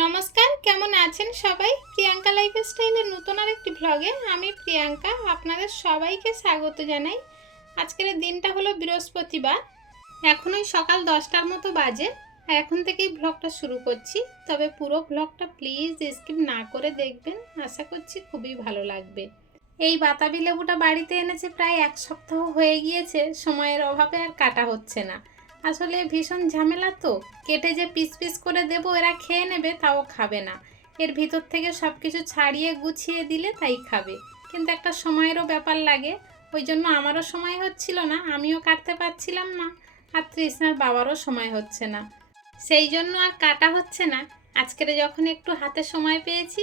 নমস্কার, কেমন আছেন সবাই? প্রিয়াঙ্কা লাইফ স্টাইলের নতুন আর একটি ভ্লগে আমি প্রিয়াঙ্কা আপনাদের সবাইকে স্বাগত জানাই। আজকের দিনটা হলো বৃহস্পতিবার। এখন ওই সকাল দশটার মতো বাজে। এখন থেকেই ভ্লগটা শুরু করছি। তবে পুরো ভ্লগটা প্লিজ স্কিপ না করে দেখবেন। আশা করছি খুবই ভালো লাগবে। এই বাতাবি লেবুটা বাড়িতে এনেছে প্রায় এক সপ্তাহ হয়ে গিয়েছে। সময়ের অভাবে আর কাটা হচ্ছে না। আসলে ভীষণ ঝামেলা তো। কেটে যে পিস পিস করে দেবো, এরা খেয়ে নেবে, তাও খাবে না। এর ভিতর থেকে সব কিছু ছাড়িয়ে গুছিয়ে দিলে তাই খাবে। কিন্তু একটা সময়েরও ব্যাপার লাগে। ওই জন্য আমারও সময় হচ্ছিল না, আমিও কাটতে পারছিলাম না, আর তৃষ্ণার বাবারও সময় হচ্ছে না। সেই জন্য আর কাটা হচ্ছে না। আজকের যখন একটু হাতে সময় পেয়েছি,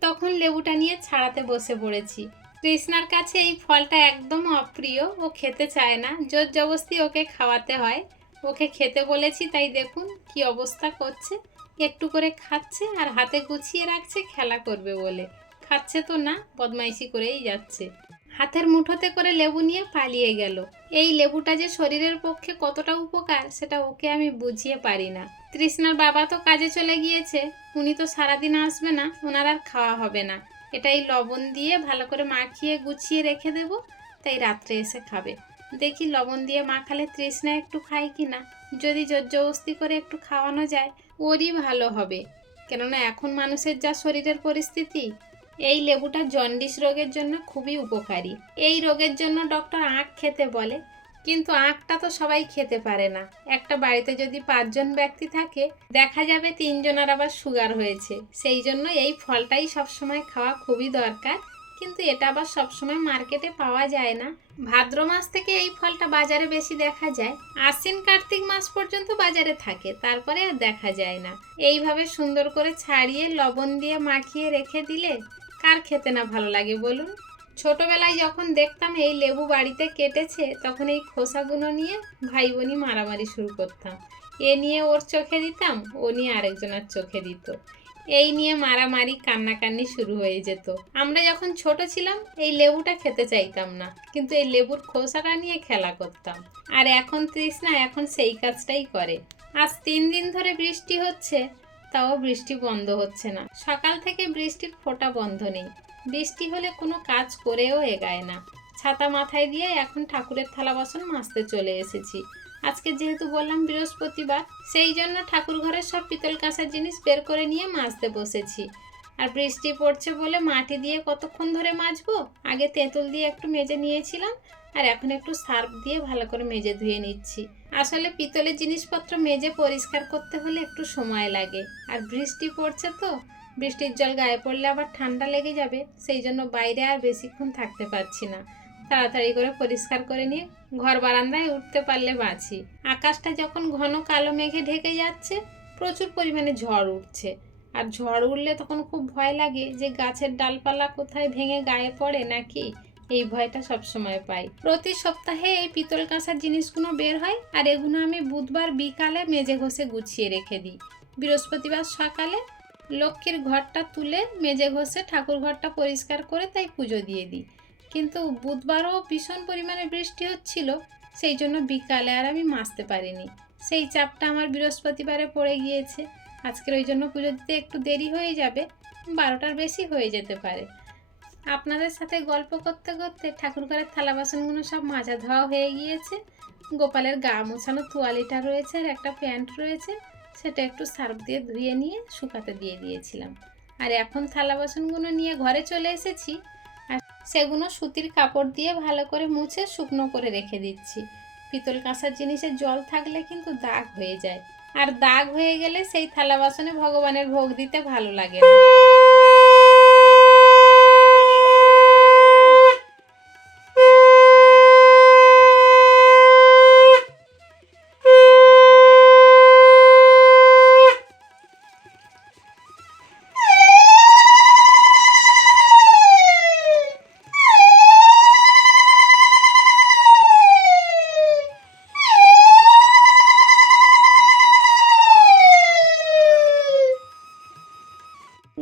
তখন লেবুটা নিয়ে ছাড়াতে বসে পড়েছি। তৃষ্ণার কাছে এই ফলটা একদম অপ্রিয়, ও খেতে চায় না। জোর জবস্তি ওকে খাওয়াতে হয়। ওকে খেতে বলেছি, তাই দেখুন কি অবস্থা করছে। একটু করে খাচ্ছে আর হাতে গুছিয়ে রাখছে, খেলা করবে বলে। খাচ্ছে তো না, বদমাইশি করেই যাচ্ছে। হাতের মুঠোতে করে লেবু নিয়ে পালিয়ে গেল। এই লেবুটা যে শরীরের পক্ষে কতটা উপকার, সেটা ওকে আমি বুঝিয়ে পারি না। তৃষ্ণার বাবা তো কাজে চলে গিয়েছে, উনি তো সারাদিন আসবে না ওনার আর খাওয়া হবে না। এটাই লবণ দিয়ে ভালো করে মাখিয়ে গুছিয়ে রেখে দেবো, তাই রাত্রে এসে খাবে। দেখি লবণ দিয়ে মাখালে তৃষ্ণা একটু খায় কি না যদি জোরজবস্তি করে একটু খাওয়ানো যায়, ওরই ভালো হবে। কেননা এখন মানুষের যা শরীরের পরিস্থিতি, এই লেবুটা জন্ডিস রোগের জন্য খুবই উপকারী। এই রোগের জন্য ডক্টর আখ খেতে বলে, কিন্তু আখটা তো সবাই খেতে পারে না। একটা বাড়িতে যদি পাঁচজন ব্যক্তি থাকে, দেখা যাবে তিনজনের আবার সুগার হয়েছে। সেই জন্য এই ফলটাই সবসময় খাওয়া খুবই দরকার। কিন্তু এটা আবার সবসময় মার্কেটে পাওয়া যায় না। ভাদ্র মাস থেকে এই ফলটা বাজারে বেশি দেখা যায়। আশ্বিন কার্তিক মাস পর্যন্ত বাজারে থাকে, তারপরে আর দেখা যায় না। এইভাবে সুন্দর করে ছাড়িয়ে, লবণ দিয়ে মাখিয়ে রেখে দিলে কার খেতে না ভালো লাগে বলুন? ছোটবেলায় যখন দেখতাম এই লেবু বাড়িতে কেটেছে, তখন এই খোসাগুলো নিয়ে ভাই বোনই মারামারি শুরু করতাম। এ নিয়ে ওর চোখে দিতাম, ও নিয়ে আরেকজনের চোখে দিত। এই নিয়ে মারামারি, কান্নাকান্নি শুরু হয়ে যেত। আমরা যখন ছোট ছিলাম, এই লেবুটা খেতে চাইতাম না। কিন্তু এই লেবুর খোসাটা নিয়ে খেলা করতাম। আর এখন তৃষ্ণা এখন সেই কাজটাই করে। আজ তিন দিন ধরে বৃষ্টি হচ্ছে, তাও বৃষ্টি বন্ধ হচ্ছে না। সকাল থেকে বৃষ্টির ফোঁটা বন্ধ নেই। বৃষ্টি হলে কোনো কাজ করেও এগায় না। ছাতা মাথায় দিয়ে এখন ঠাকুরের থালা বাসন মাজতে চলে এসেছি। আজকে যেহেতু বললাম বৃহস্পতিবার, সেই জন্য ঠাকুর ঘরের সব পিতল কাঁসার জিনিস বের করে নিয়ে মাজতে বসেছি। আর বৃষ্টি পড়ছে বলে মাটি দিয়ে কতক্ষণ ধরে মাজবো? আগে তেঁতুল দিয়ে একটু মেজে নিয়েছিলাম, আর এখন একটু সার্ফ দিয়ে ভালো করে মেজে ধুয়ে নিচ্ছি। আসলে পিতলের জিনিসপত্র মেজে পরিষ্কার করতে হলে একটু সময় লাগে। আর বৃষ্টি পড়ছে তো, বৃষ্টির জল গায়ে পড়লে আবার ঠান্ডা লেগে যাবে, সেই জন্য বাইরে আর বেশিক্ষণ থাকতে পারছি না। তাড়াতাড়ি করে পরিষ্কার করে নিয়ে ঘর বারান্দায় উঠতে পারলে বাঁচি। আকাশটা যখন ঘন কালো মেঘে ঢেকে যাচ্ছে, প্রচুর পরিমাণে ঝড় উঠছে। আর ঝড় উঠলে তখন খুব ভয় লাগে যে গাছের ডালপালা কোথায় ভেঙে গায়ে পড়ে নাকি? এই ভয়টা সবসময় পাই। প্রতি সপ্তাহে এই পিতল কাঁসার জিনিসগুলো বের হয় আর এগুলো আমি বুধবার বিকালে মেজে ঘষে গুছিয়ে রেখে দিই। বৃহস্পতিবার সকালে লক্ষ্মীর ঘরটা তুলে মেজে ঘষে ঠাকুর ঘরটা পরিষ্কার করে তাই পুজো দিয়ে দিই। কিন্তু বুধবারও ভীষণ পরিমাণে বৃষ্টি হচ্ছিল, সেই জন্য বিকালে আর আমি মাজতে পারিনি। সেই চাপটা আমার বৃহস্পতিবারে পড়ে গিয়েছে। আজকের ওই জন্য পুজো দিতে একটু দেরি হয়ে যাবে, বারোটার বেশি হয়ে যেতে পারে। আপনাদের সাথে গল্প করতে করতে ঠাকুর ঘরের থালা বাসনগুলো সব মাজা ধোয়া হয়ে গিয়েছে। গোপালের গা মোছানো তোয়ালিটা রয়েছে আর একটা প্যান্ট রয়েছে, সেটা একটু সার্ফ দিয়ে ধুয়ে নিয়ে শুকাতে দিয়ে দিয়েছিলাম। আর এখন থালা বাসনগুলো নিয়ে ঘরে চলে এসেছি। সেগুলো সুতির কাপড় দিয়ে ভালো করে মুছে শুকনো করে রেখে দিচ্ছি। পিতল কাঁসার জিনিসে জল থাকলে কিন্তু দাগ হয়ে যায়। আর দাগ হয়ে গেলে সেই থালা বাসনে ভগবানের ভোগ দিতে ভালো লাগে না।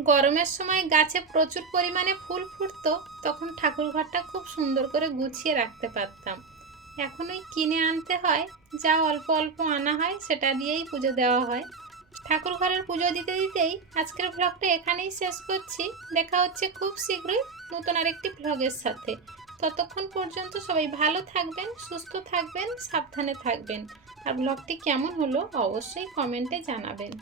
গরমের সময় গাছে প্রচুর পরিমাণে ফুল ফুটতো, তখন ঠাকুর ঘরটা খুব সুন্দর করে গুছিয়ে রাখতে পারতাম। এখন ওই কিনে আনতে হয়, যা অল্প অল্প আনা হয় সেটা দিয়েই পুজো দেওয়া হয়। ঠাকুর ঘরের পুজো দিতে দিতেই আজকের ব্লগটা এখানেই শেষ করছি। দেখা হচ্ছে খুব শীঘ্রই নতুন আরেকটি ব্লগের সাথে। ততক্ষণ পর্যন্ত সবাই ভালো থাকবেন, সুস্থ থাকবেন, সাবধানে থাকবেন। আর ব্লগটি কেমন হলো অবশ্যই কমেন্টে জানাবেন।